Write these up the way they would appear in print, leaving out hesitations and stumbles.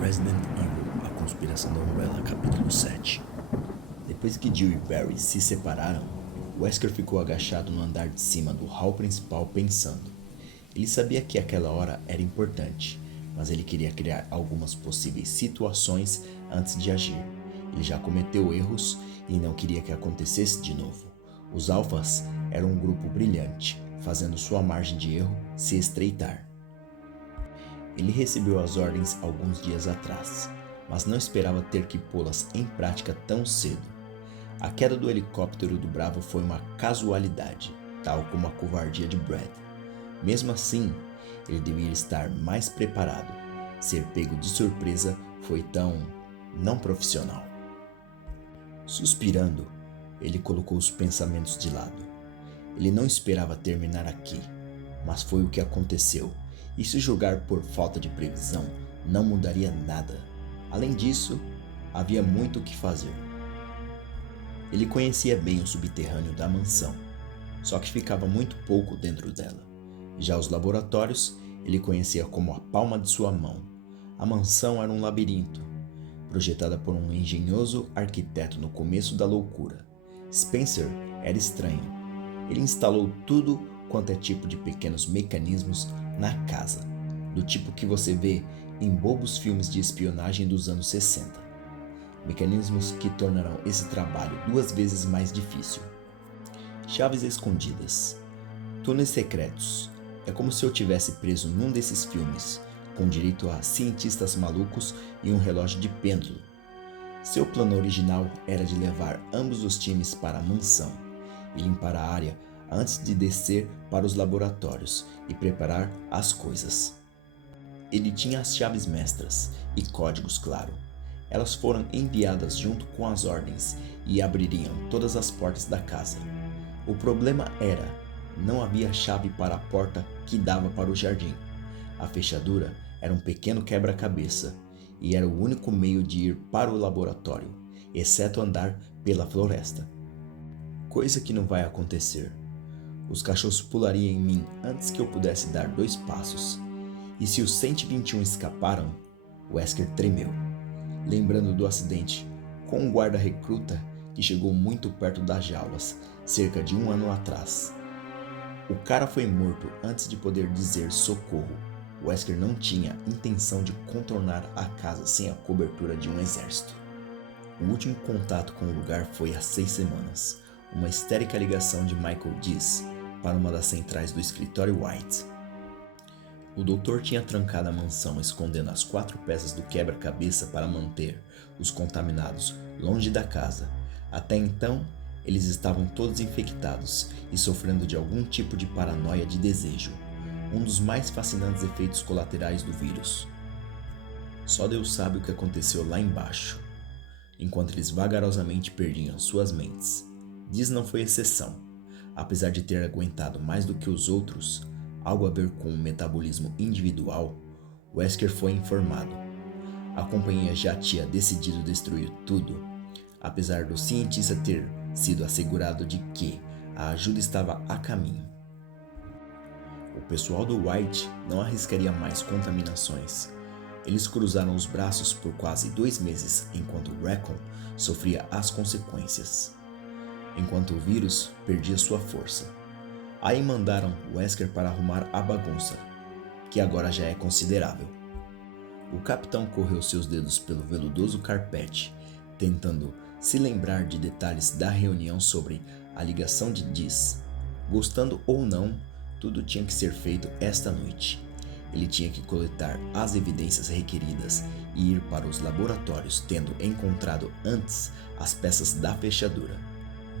Resident Evil: A Conspiração da Umbrella, capítulo 7. Depois que Jill e Barry se separaram, Wesker ficou agachado no andar de cima do hall principal pensando. Ele sabia que aquela hora era importante, mas ele queria criar algumas possíveis situações antes de agir. Ele já cometeu erros e não queria que acontecesse de novo. Os Alphas eram um grupo brilhante, fazendo sua margem de erro se estreitar. Ele recebeu as ordens alguns dias atrás, mas não esperava ter que pô-las em prática tão cedo. A queda do helicóptero do Bravo foi uma casualidade, tal como a covardia de Brad. Mesmo assim, ele devia estar mais preparado. Ser pego de surpresa foi tão não profissional. Suspirando, ele colocou os pensamentos de lado. Ele não esperava terminar aqui, mas foi o que aconteceu. E se julgar por falta de previsão, não mudaria nada. Além disso, havia muito o que fazer. Ele conhecia bem o subterrâneo da mansão, só que ficava muito pouco dentro dela. Já os laboratórios, ele conhecia como a palma de sua mão. A mansão era um labirinto, projetada por um engenhoso arquiteto no começo da loucura. Spencer era estranho. Ele instalou tudo quanto é tipo de pequenos mecanismos na casa, do tipo que você vê em bobos filmes de espionagem dos anos 60. Mecanismos que tornarão esse trabalho 2 vezes mais difícil. Chaves escondidas. Túneis secretos. É como se eu tivesse preso num desses filmes, com direito a cientistas malucos e um relógio de pêndulo. Seu plano original era de levar ambos os times para a mansão e limpar a área antes de descer para os laboratórios e preparar as coisas. Ele tinha as chaves mestras e códigos, claro. Elas foram enviadas junto com as ordens e abririam todas as portas da casa. O problema era, não havia chave para a porta que dava para o jardim. A fechadura era um pequeno quebra-cabeça e era o único meio de ir para o laboratório, exceto andar pela floresta. Coisa que não vai acontecer. Os cachorros pulariam em mim antes que eu pudesse dar 2 passos. E se os 121 escaparam, Wesker tremeu, lembrando do acidente com um guarda-recruta que chegou muito perto das jaulas, cerca de 1 ano atrás. O cara foi morto antes de poder dizer socorro. Wesker não tinha intenção de contornar a casa sem a cobertura de um exército. O último contato com o lugar foi há 6 semanas. Uma histérica ligação de Michael Dees para uma das centrais do escritório White. O doutor tinha trancado a mansão, escondendo as 4 peças do quebra-cabeça para manter os contaminados longe da casa. Até então, eles estavam todos infectados e sofrendo de algum tipo de paranoia de desejo, um dos mais fascinantes efeitos colaterais do vírus. Só Deus sabe o que aconteceu lá embaixo, enquanto eles vagarosamente perdiam suas mentes. Dees não foi exceção. Apesar de ter aguentado mais do que os outros, algo a ver com o metabolismo individual, Wesker foi informado. A companhia já tinha decidido destruir tudo, apesar do cientista ter sido assegurado de que a ajuda estava a caminho. O pessoal do White não arriscaria mais contaminações. Eles cruzaram os braços por quase 2 meses enquanto Recon sofria as consequências. Enquanto o vírus perdia sua força. Aí mandaram Wesker para arrumar a bagunça, que agora já é considerável. O capitão correu seus dedos pelo veludoso carpete, tentando se lembrar de detalhes da reunião sobre a ligação de Dees. Gostando ou não, tudo tinha que ser feito esta noite. Ele tinha que coletar as evidências requeridas e ir para os laboratórios, tendo encontrado antes as peças da fechadura.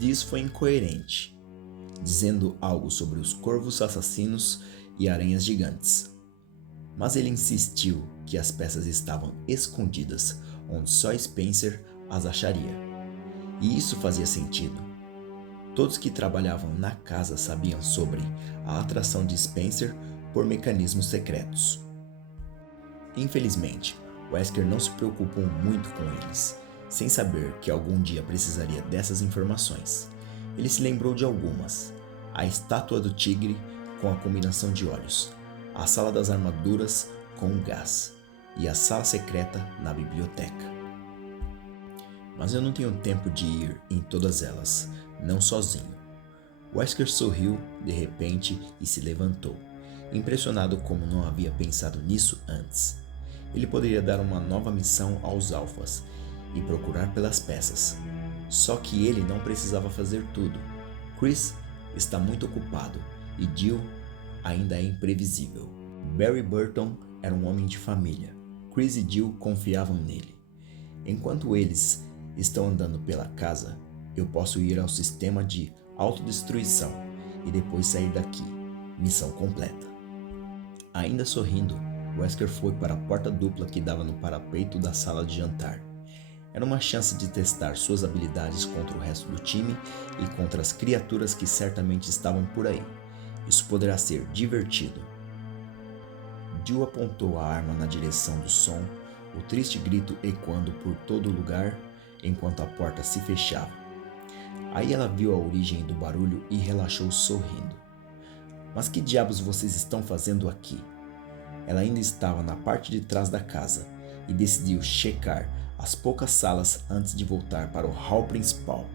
Dees foi incoerente, dizendo algo sobre os corvos assassinos e aranhas gigantes. Mas ele insistiu que as peças estavam escondidas, onde só Spencer as acharia. E isso fazia sentido. Todos que trabalhavam na casa sabiam sobre a atração de Spencer por mecanismos secretos. Infelizmente, Wesker não se preocupou muito com eles, sem saber que algum dia precisaria dessas informações. Ele se lembrou de algumas: a estátua do tigre com a combinação de olhos, a sala das armaduras com gás e a sala secreta na biblioteca. Mas eu não tenho tempo de ir em todas elas, não sozinho. Wesker sorriu de repente e se levantou, impressionado como não havia pensado nisso antes. Ele poderia dar uma nova missão aos alfas e procurar pelas peças. Só que ele não precisava fazer tudo. Chris está muito ocupado e Jill ainda é imprevisível. Barry Burton era um homem de família. Chris e Jill confiavam nele. Enquanto eles estão andando pela casa, eu posso ir ao sistema de autodestruição e depois sair daqui. Missão completa. Ainda sorrindo, Wesker foi para a porta dupla que dava no parapeito da sala de jantar. Era uma chance de testar suas habilidades contra o resto do time e contra as criaturas que certamente estavam por aí. Isso poderá ser divertido. Jill apontou a arma na direção do som, o triste grito ecoando por todo o lugar enquanto a porta se fechava. Aí ela viu a origem do barulho e relaxou sorrindo. Mas que diabos vocês estão fazendo aqui? Ela ainda estava na parte de trás da casa e decidiu checar as poucas salas antes de voltar para o hall principal.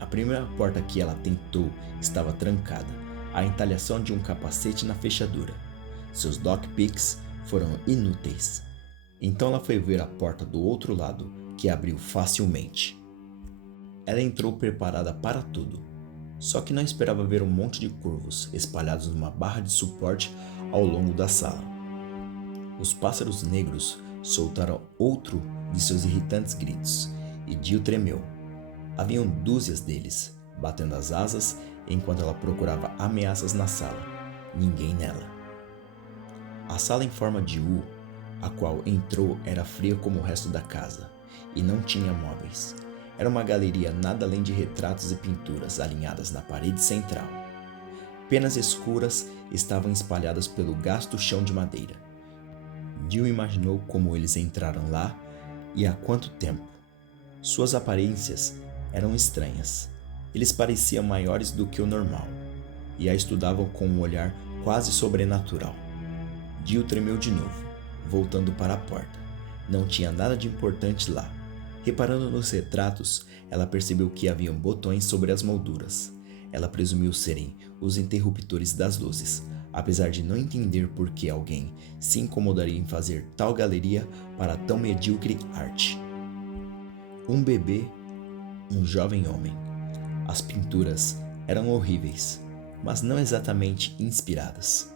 A primeira porta que ela tentou estava trancada, a entalhação de um capacete na fechadura. Seus lockpicks foram inúteis. Então ela foi ver a porta do outro lado, que abriu facilmente. Ela entrou preparada para tudo, só que não esperava ver um monte de corvos espalhados numa barra de suporte ao longo da sala. Os pássaros negros soltaram outro de seus irritantes gritos, e Jill tremeu. Haviam dúzias deles, batendo as asas enquanto ela procurava ameaças na sala. Ninguém nela. A sala em forma de U, a qual entrou, era fria como o resto da casa, e não tinha móveis. Era uma galeria nada além de retratos e pinturas alinhadas na parede central. Penas escuras estavam espalhadas pelo gasto chão de madeira. Jill imaginou como eles entraram lá e há quanto tempo. Suas aparências eram estranhas. Eles pareciam maiores do que o normal e a estudavam com um olhar quase sobrenatural. Jill tremeu de novo, voltando para a porta. Não tinha nada de importante lá. Reparando nos retratos, ela percebeu que haviam botões sobre as molduras. Ela presumiu serem os interruptores das luzes, apesar de não entender por que alguém se incomodaria em fazer tal galeria para tão medíocre arte. Um bebê, um jovem homem. As pinturas eram horríveis, mas não exatamente inspiradas.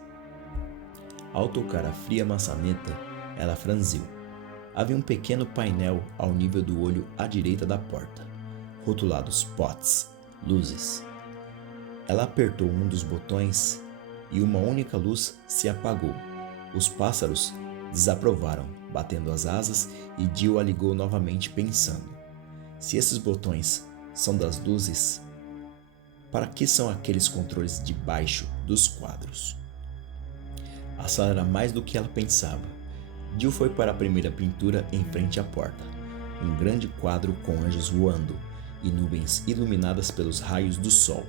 Ao tocar a fria maçaneta, ela franziu. Havia um pequeno painel ao nível do olho à direita da porta, rotulados pots, luzes. Ela apertou um dos botões e uma única luz se apagou. Os pássaros desaprovaram, batendo as asas, e Jill a ligou novamente pensando. Se esses botões são das luzes, para que são aqueles controles debaixo dos quadros? A sala era mais do que ela pensava. Jill foi para a primeira pintura em frente à porta. Um grande quadro com anjos voando e nuvens iluminadas pelos raios do sol.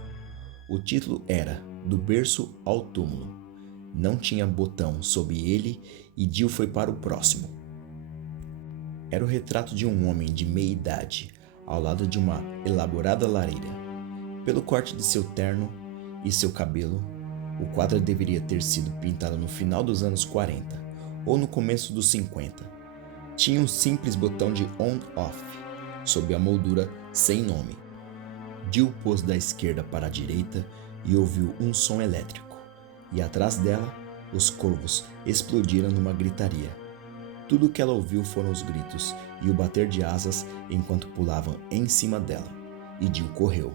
O título era Do Berço ao Túmulo. Não tinha botão sob ele e Jill foi para o próximo. Era o retrato de um homem de meia idade, ao lado de uma elaborada lareira. Pelo corte de seu terno e seu cabelo, o quadro deveria ter sido pintado no final dos anos 40 ou no começo dos 50. Tinha um simples botão de on-off sob a moldura sem nome. Jill pôs da esquerda para a direita e ouviu um som elétrico, e atrás dela, os corvos explodiram numa gritaria. Tudo o que ela ouviu foram os gritos e o bater de asas enquanto pulavam em cima dela, e Jill correu,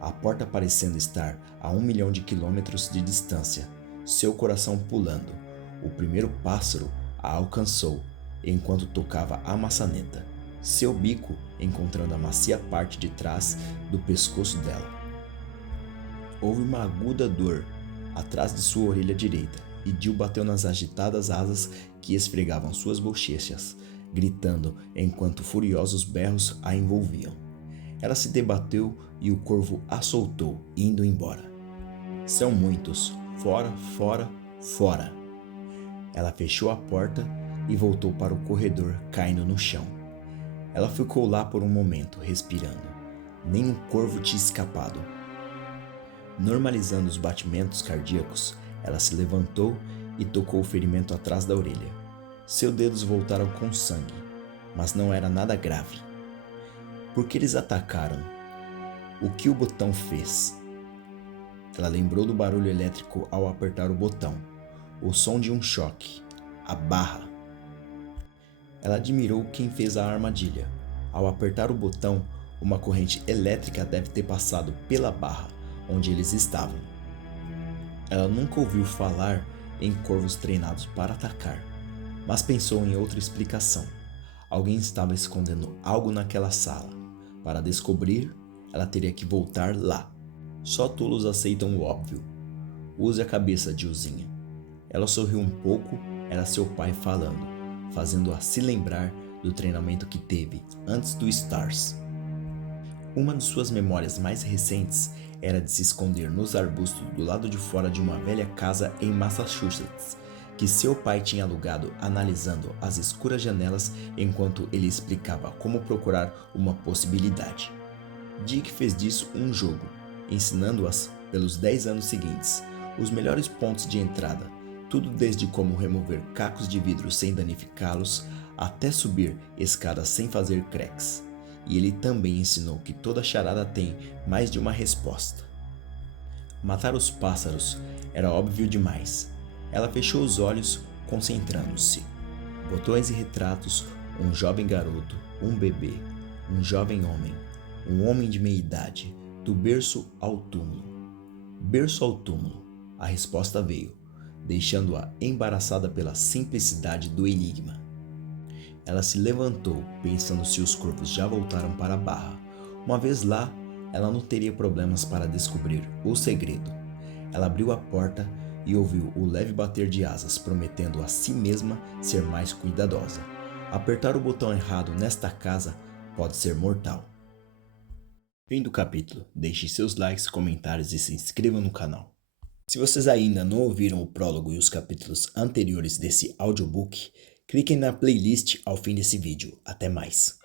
a porta parecendo estar a 1 milhão de quilômetros de distância, seu coração pulando. O primeiro pássaro a alcançou enquanto tocava a maçaneta, seu bico encontrando a macia parte de trás do pescoço dela. Houve uma aguda dor atrás de sua orelha direita e Jill bateu nas agitadas asas que esfregavam suas bochechas, gritando enquanto furiosos berros a envolviam. Ela se debateu e o corvo a soltou, indo embora. São muitos, fora, fora, Fora. Ela fechou a porta e voltou para o corredor, caindo no chão. Ela ficou lá por um momento, respirando. Nem um corvo tinha escapado. Normalizando os batimentos cardíacos, ela se levantou e tocou o ferimento atrás da orelha. Seus dedos voltaram com sangue, mas não era nada grave. Por que eles atacaram? O que o botão fez? Ela lembrou do barulho elétrico ao apertar o botão. O som de um choque. A barra. Ela admirou quem fez a armadilha. Ao apertar o botão, uma corrente elétrica deve ter passado pela barra onde eles estavam. Ela nunca ouviu falar em corvos treinados para atacar, mas pensou em outra explicação. Alguém estava escondendo algo naquela sala. Para descobrir, ela teria que voltar lá. Só tolos aceitam o óbvio. Use a cabeça, Jillzinha. Ela sorriu um pouco, era seu pai falando, fazendo-a se lembrar do treinamento que teve antes do STARS. Uma de suas memórias mais recentes era de se esconder nos arbustos do lado de fora de uma velha casa em Massachusetts, que seu pai tinha alugado, analisando as escuras janelas enquanto ele explicava como procurar uma possibilidade. Dick fez disso um jogo, ensinando-as pelos 10 anos seguintes, os melhores pontos de entrada, tudo desde como remover cacos de vidro sem danificá-los, até subir escadas sem fazer cracks. E ele também ensinou que toda charada tem mais de uma resposta. Matar os pássaros era óbvio demais. Ela fechou os olhos, concentrando-se. Botões e retratos, um jovem garoto, um bebê, um jovem homem, um homem de meia idade, do berço ao túmulo. Berço ao túmulo, a resposta veio, deixando-a embaraçada pela simplicidade do enigma. Ela se levantou, pensando se os corvos já voltaram para a barra. Uma vez lá, ela não teria problemas para descobrir o segredo. Ela abriu a porta e ouviu o leve bater de asas, prometendo a si mesma ser mais cuidadosa. Apertar o botão errado nesta casa pode ser mortal. Fim do capítulo. Deixe seus likes, comentários e se inscrevam no canal. Se vocês ainda não ouviram o prólogo e os capítulos anteriores desse audiobook, cliquem na playlist ao fim desse vídeo. Até mais!